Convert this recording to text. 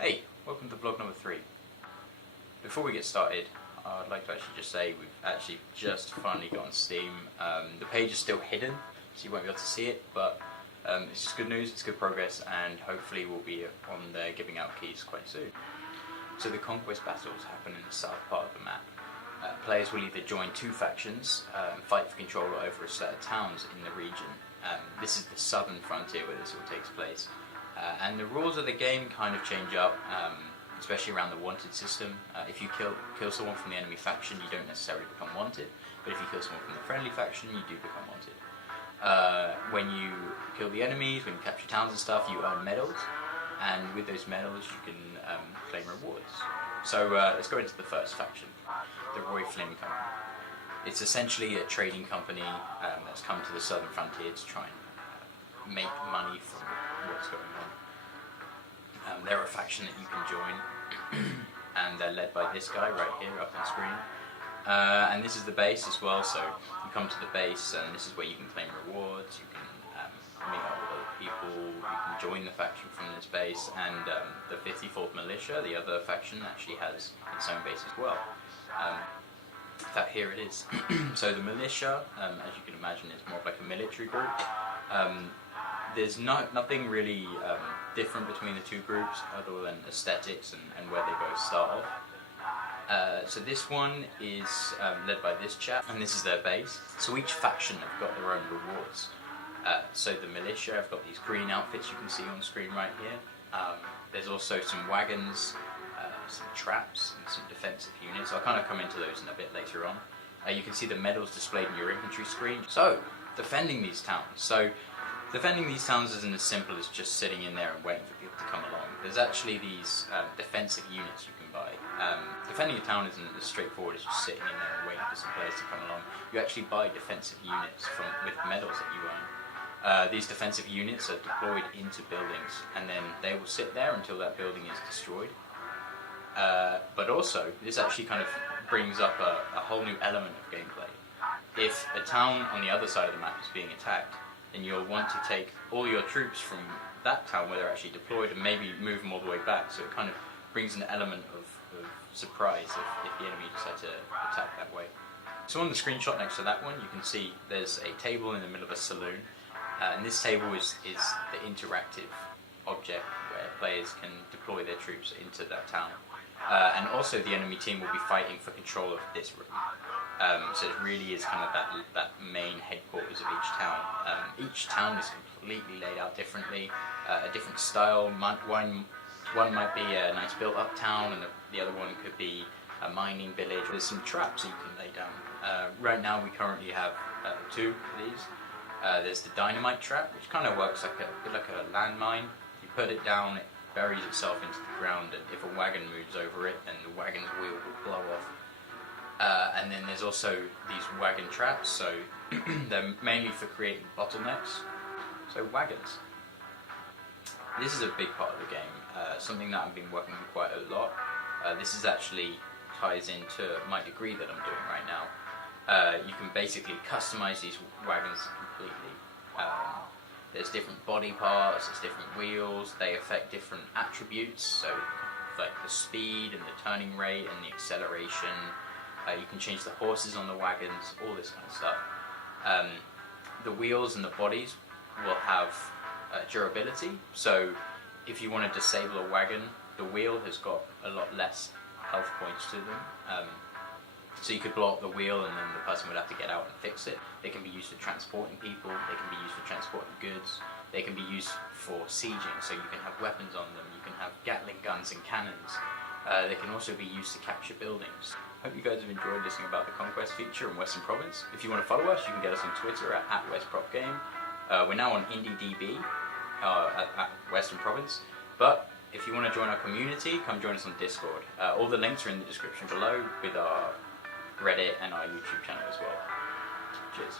Hey, welcome to vlog number 3. Before we get started, I'd like to actually just say we've actually just finally got on Steam. The page is still hidden, so you won't be able to see it, but it's just good news, it's good progress, and hopefully we'll be on there giving out keys quite soon. So the Conquest battles happen in the south part of the map. Players will either join two factions and fight for control over a set of towns in the region. This is the southern frontier where this all takes place. And the rules of the game kind of change up, especially around the wanted system. If you kill someone from the enemy faction, you don't necessarily become wanted, but if you kill someone from the friendly faction, you do become wanted. When you kill the enemies, when you capture towns and stuff, you earn medals, and with those medals you can claim rewards. So let's go into the first faction, the Roy Flynn Company. It's essentially a trading company that's come to the southern frontier to try and make money from what's going on. They're a faction that you can join, and they're led by this guy right here up on screen. And this is the base as well, so you come to the base and this is where you can claim rewards, you can meet up with other people, you can join the faction from this base, and the 54th Militia, the other faction, actually has its own base as well. In fact, here it is. So the Militia, as you can imagine, is more of like a military group. There's nothing really different between the two groups other than aesthetics and where they both start off. So this one is led by this chap, and this is their base. So each faction have got their own rewards. So the Militia have got these green outfits you can see on screen right here. There's also some wagons, some traps, and some defensive units. I'll kind of come into those in a bit later on. You can see the medals displayed in your infantry screen. So, defending these towns. So, defending these towns isn't as simple as just sitting in there and waiting for people to come along. There's actually these defensive units you can buy. Defending a town isn't as straightforward as just sitting in there and waiting for some players to come along. You actually buy defensive units with medals that you earn. These defensive units are deployed into buildings, and then they will sit there until that building is destroyed. But also, this actually kind of brings up a whole new element of gameplay. If a town on the other side of the map is being attacked, then you'll want to take all your troops from that town where they're actually deployed and maybe move them all the way back, so it kind of brings an element of surprise if the enemy decide to attack that way. So on the screenshot next to that one, you can see there's a table in the middle of a saloon, and this table is the interactive object where players can deploy their troops into that town. And also the enemy team will be fighting for control of this room. So it really is kind of that main headquarters of each town. Each town is completely laid out differently, a different style. One might be a nice built-up town, and the other one could be a mining village. There's some traps you can lay down. Right now we currently have 2 of these. There's the dynamite trap, which kind of works like a landmine. You put it down, it buries itself into the ground, and if a wagon moves over it, then the wagon's wheel will blow off. And then there's also these wagon traps, so they're mainly for creating bottlenecks. So wagons. This is a big part of the game, something that I've been working on quite a lot. This is actually ties into my degree that I'm doing right now. You can basically customize these wagons completely. There's different body parts, there's different wheels, they affect different attributes, so like the speed and the turning rate and the acceleration. You can change the horses on the wagons, all this kind of stuff. The wheels and the bodies will have durability, so if you want to disable a wagon, the wheel has got a lot less health points to them. So you could blow up the wheel and then the person would have to get out and fix it. They can be used for transporting people, they can be used for transporting goods, they can be used for sieging, so you can have weapons on them, you can have Gatling guns and cannons. They can also be used to capture buildings. Hope you guys have enjoyed listening about the Conquest feature in Western Province. If you want to follow us, you can get us on Twitter at WestPropGame. We're now on IndieDB at Western Province, but if you want to join our community, come join us on Discord. All the links are in the description below, with our Reddit and our YouTube channel as well. Cheers.